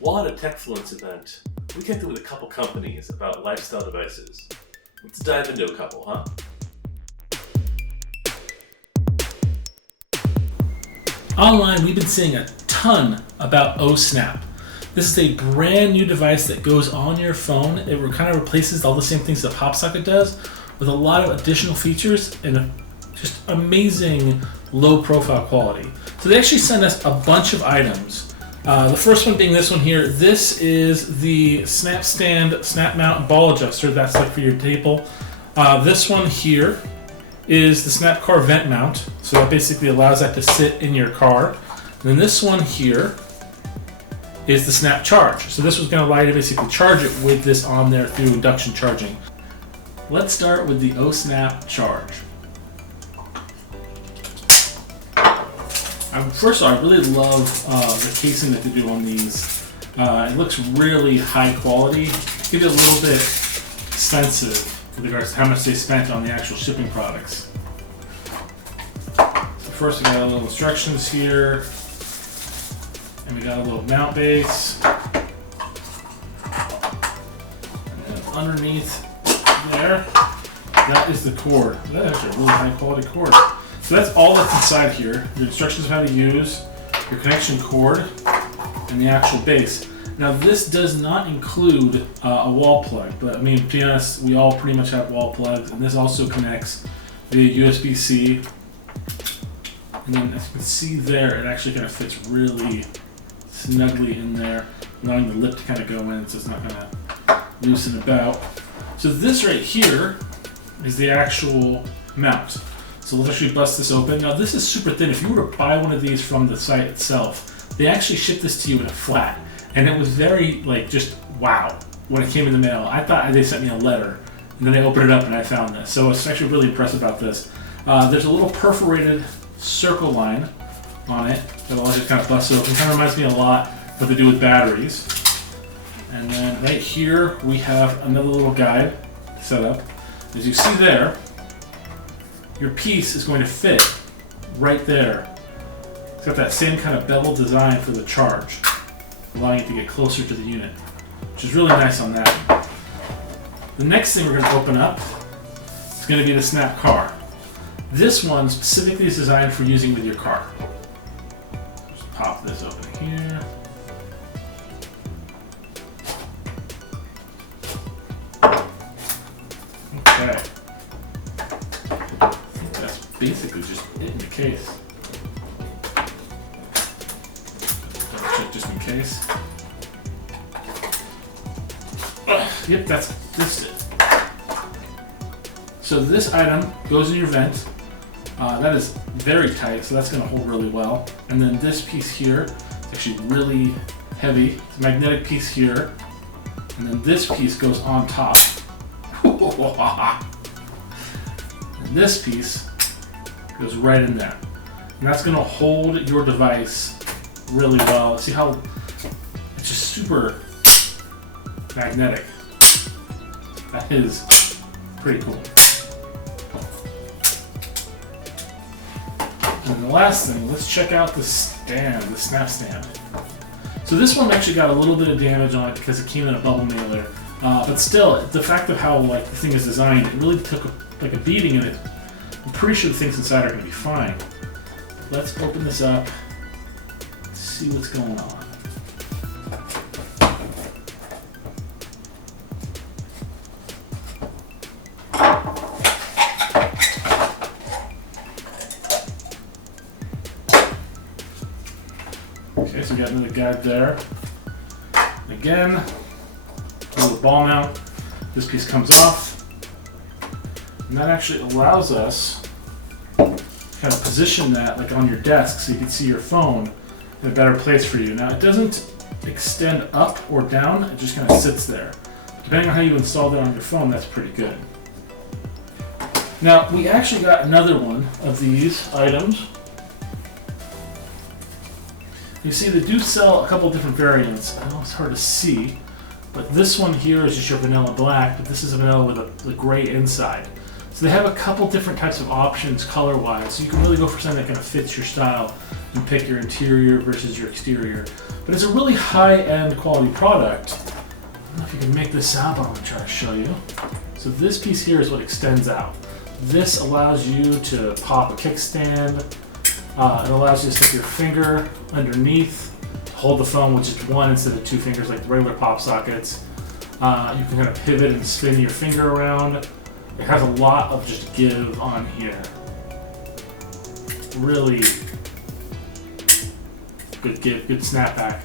While at a TechFluence event, we connected with a couple companies about lifestyle devices. Let's dive into a couple, huh? Online, we've been seeing a ton about OhSnap. This is a brand new device that goes on your phone. It kind of replaces all the same things that PopSocket does with a lot of additional features and just amazing low profile quality. So they actually sent us a bunch of items. The first one being this one here. This is the snap stand, snap mount ball adjuster. That's like for your table. This one here is the snap car vent mount. So that basically allows that to sit in your car. And then this one here is the snap charge. So this was going to allow you to basically charge it with this on there through induction charging. Let's start with the OhSnap charge. First of all, I really love the casing that they do on these. It looks really high quality. Gives you a little bit expensive with regards to how much they spent on the actual shipping products. So first we got a little instructions here, and we got a little mount base. And then underneath there, that is the cord. That's actually a really high quality cord. So that's all that's inside here. Your instructions of how to use, your connection cord, and the actual base. Now this does not include a wall plug, but I mean, to be honest, we all pretty much have wall plugs, and this also connects via USB-C. And then as you can see there, it actually kind of fits really snugly in there, allowing the lip to kind of go in so it's not going to loosen about. So this right here is the actual mount. So let's actually bust this open. Now this is super thin. If you were to buy one of these from the site itself, they actually ship this to you in a flat. And it was very, just wow when it came in the mail. I thought they sent me a letter, and then I opened it up and I found this. So it's actually really impressed about this. There's a little perforated circle line on it that I'll just kind of bust open. It kind of reminds me a lot of what they do with batteries. And then right here we have another little guide set up. As you see there, your piece is going to fit right there. It's got that same kind of bevel design for the charge, allowing it to get closer to the unit, which is really nice on that. The next thing we're going to open up is going to be the snap car. This one specifically is designed for using with your car. Just pop this open here. Okay. That's basically just it in the case. Check just in case. Yep, that's it. So this item goes in your vent. That is very tight, so that's going to hold really well. And then this piece here is actually really heavy. It's a magnetic piece here. And then this piece goes on top. And this piece goes right in there. And that's going to hold your device really well. See how it's just super magnetic. That is pretty cool. And the last thing, let's check out the stand, the snap stand. So this one actually got a little bit of damage on it because it came in a bubble mailer. But still, the fact of how the thing is designed, it really took a beating in it. I'm pretty sure the things inside are going to be fine. Let's open this up, see what's going on. Okay, so we got another guide there. Again, a little ball mount. This piece comes off, and that actually allows us to kind of position that on your desk so you can see your phone in a better place for you. Now it doesn't extend up or down, it just kind of sits there. Depending on how you install that on your phone, that's pretty good. Now we actually got another one of these items. You see, they do sell a couple different variants. I know it's hard to see, but this one here is just your vanilla black, but this is a vanilla with a gray inside. So they have a couple different types of options color-wise, so you can really go for something that kind of fits your style and pick your interior versus your exterior. But it's a really high-end quality product. I don't know if you can make this out, but I'm gonna try to show you. So this piece here is what extends out. This allows you to pop a kickstand. It allows you to stick your finger underneath, hold the phone with just one instead of two fingers like the regular pop sockets. You can kind of pivot and spin your finger around. It has a lot of just give on here. Really good give, good snapback.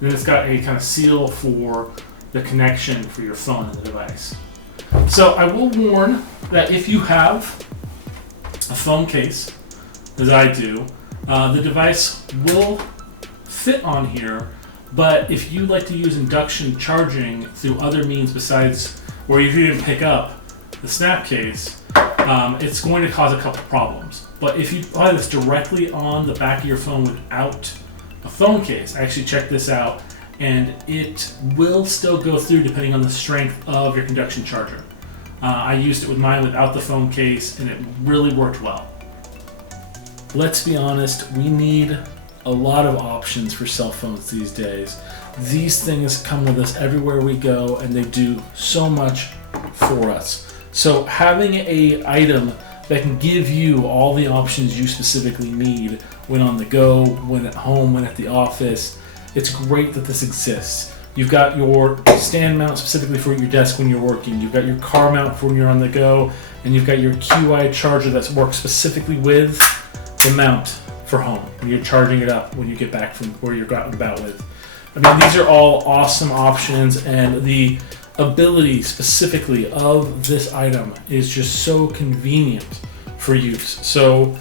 And then it's got a kind of seal for the connection for your phone and the device. So I will warn that if you have a phone case, as I do, the device will fit on here, but if you like to use induction charging through other means besides where you didn't pick up the snap case, it's going to cause a couple problems. But if you apply this directly on the back of your phone without a phone case, I actually checked this out, and it will still go through depending on the strength of your conduction charger. I used it with mine without the phone case, and it really worked well. Let's be honest, we need a lot of options for cell phones these days. These things come with us everywhere we go, and they do so much for us. So having an item that can give you all the options you specifically need when on the go, when at home, when at the office, it's great that this exists. You've got your stand mount specifically for your desk when you're working. You've got your car mount for when you're on the go, and you've got your QI charger that works specifically with the mount for home when you're charging it up when you get back from where you're out and about with. I mean, these are all awesome options, and the ability specifically of this item is just so convenient for use. So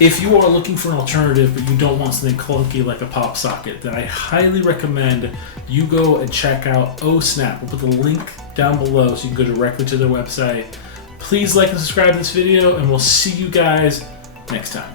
if you are looking for an alternative but you don't want something clunky like a pop socket, then I highly recommend you go and check out OhSnap. We'll put the link down below so you can go directly to their website. Please like and subscribe to this video, and we'll see you guys next time.